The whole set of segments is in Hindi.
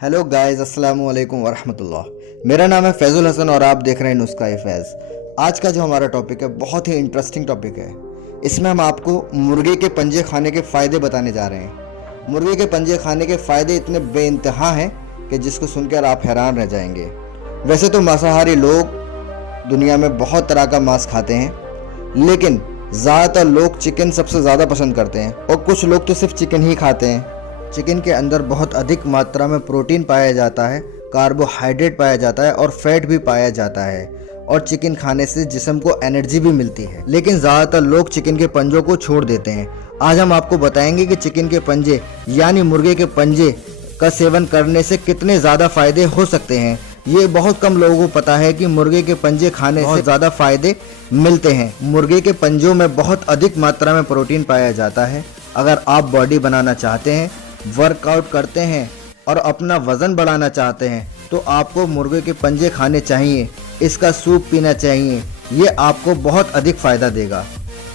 हेलो गाइस, अस्सलाम वालेकुम वरहमतुल्लाह। मेरा नाम है फैजुल हसन और आप देख रहे हैं नुस्खा-ए-फैज। आज का जो हमारा टॉपिक है बहुत ही इंटरेस्टिंग टॉपिक है। इसमें हम आपको मुर्गे के पंजे खाने के फ़ायदे बताने जा रहे हैं। मुर्गे के पंजे खाने के फ़ायदे इतने बेइंतहा हैं कि जिसको सुनकर आप हैरान रह जाएंगे। वैसे तो मांसाहारी लोग दुनिया में बहुत तरह का मांस खाते हैं, लेकिन ज़्यादातर लोग चिकन सबसे ज़्यादा पसंद करते हैं और कुछ लोग तो सिर्फ चिकन ही खाते हैं। चिकन के अंदर बहुत अधिक मात्रा में प्रोटीन पाया जाता है, कार्बोहाइड्रेट पाया जाता है और फैट भी पाया जाता है, और चिकन खाने से जिस्म को एनर्जी भी मिलती है। लेकिन ज़्यादातर लोग चिकन के पंजों को छोड़ देते हैं। आज हम आपको बताएंगे कि चिकन के पंजे यानी मुर्गे के पंजे का सेवन करने से कितने ज़्यादा फ़ायदे हो सकते हैं। ये बहुत कम लोगों को पता है कि मुर्गे के पंजे खाने से ज़्यादा फ़ायदे मिलते हैं। मुर्गे के पंजों में बहुत अधिक मात्रा में प्रोटीन पाया जाता है। अगर आप बॉडी बनाना चाहते हैं, वर्कआउट करते हैं और अपना वज़न बढ़ाना चाहते हैं तो आपको मुर्गे के पंजे खाने चाहिए। इसका सूप पीना चाहिए, ये आपको बहुत अधिक फ़ायदा देगा।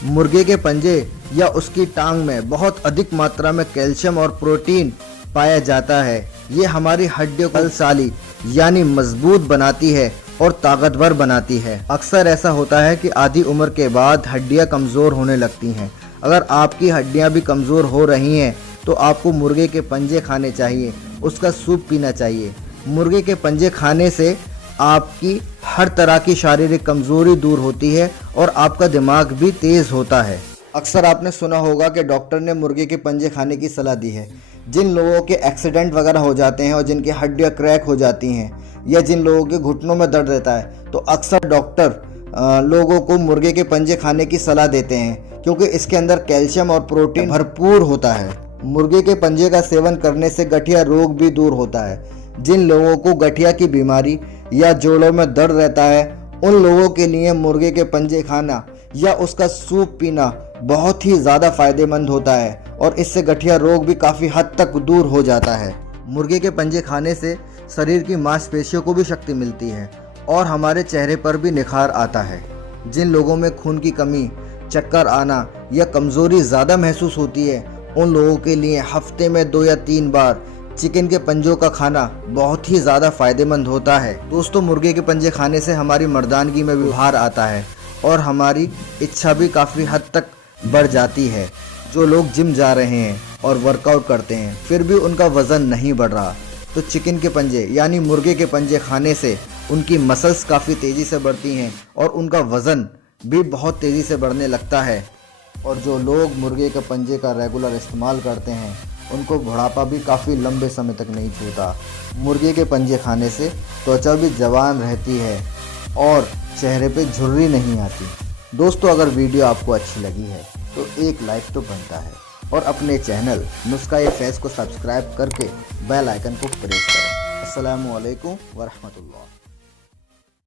मुर्गे के पंजे या उसकी टांग में बहुत अधिक मात्रा में कैल्शियम और प्रोटीन पाया जाता है। ये हमारी हड्डियों को बलशाली यानी मजबूत बनाती है और ताकतवर बनाती है। अक्सर ऐसा होता है कि आधी उम्र के बाद हड्डियां कमज़ोर होने लगती हैं। अगर आपकी हड्डियां भी कमज़ोर हो रही हैं तो आपको मुर्गे के पंजे खाने चाहिए, उसका सूप पीना चाहिए। मुर्गे के पंजे खाने से आपकी हर तरह की शारीरिक कमज़ोरी दूर होती है और आपका दिमाग भी तेज़ होता है। अक्सर आपने सुना होगा कि डॉक्टर ने मुर्गे के पंजे खाने की सलाह दी है। जिन लोगों के एक्सीडेंट वगैरह हो जाते हैं और जिनकी हड्डियां क्रैक हो जाती हैं या जिन लोगों के घुटनों में दर्द रहता है, तो अक्सर डॉक्टर लोगों को मुर्गे के पंजे खाने की सलाह देते हैं, क्योंकि इसके अंदर कैल्शियम और प्रोटीन भरपूर होता है। मुर्गे के पंजे का सेवन करने से गठिया रोग भी दूर होता है। जिन लोगों को गठिया की बीमारी या जोड़ों में दर्द रहता है, उन लोगों के लिए मुर्गे के पंजे खाना या उसका सूप पीना बहुत ही ज़्यादा फ़ायदेमंद होता है और इससे गठिया रोग भी काफ़ी हद तक दूर हो जाता है। मुर्गे के पंजे खाने से शरीर की मांसपेशियों को भी शक्ति मिलती है और हमारे चेहरे पर भी निखार आता है। जिन लोगों में खून की कमी, चक्कर आना या कमज़ोरी ज़्यादा महसूस होती है, उन लोगों के लिए हफ्ते में 2 या 3 बार चिकन के पंजों का खाना बहुत ही ज़्यादा फ़ायदेमंद होता है। दोस्तों, मुर्गे के पंजे खाने से हमारी मर्दानगी में भी उभार आता है और हमारी इच्छा भी काफ़ी हद तक बढ़ जाती है। जो लोग जिम जा रहे हैं और वर्कआउट करते हैं फिर भी उनका वज़न नहीं बढ़ रहा, तो चिकन के पंजे यानी मुर्गे के पंजे खाने से उनकी मसल्स काफ़ी तेज़ी से बढ़ती हैं और उनका वज़न भी बहुत तेज़ी से बढ़ने लगता है। और जो लोग मुर्गे के पंजे का रेगुलर इस्तेमाल करते हैं उनको बुढ़ापा भी काफ़ी लंबे समय तक नहीं छूता। मुर्गे के पंजे खाने से त्वचा भी जवान रहती है और चेहरे पे झुर्री नहीं आती। दोस्तों, अगर वीडियो आपको अच्छी लगी है तो एक लाइक तो बनता है और अपने चैनल नुस्खा-ए-फैज को सब्सक्राइब करके बेल आइकन को प्रेस करें। अस्सलामु अलैकुम वरहमतुल्लाह।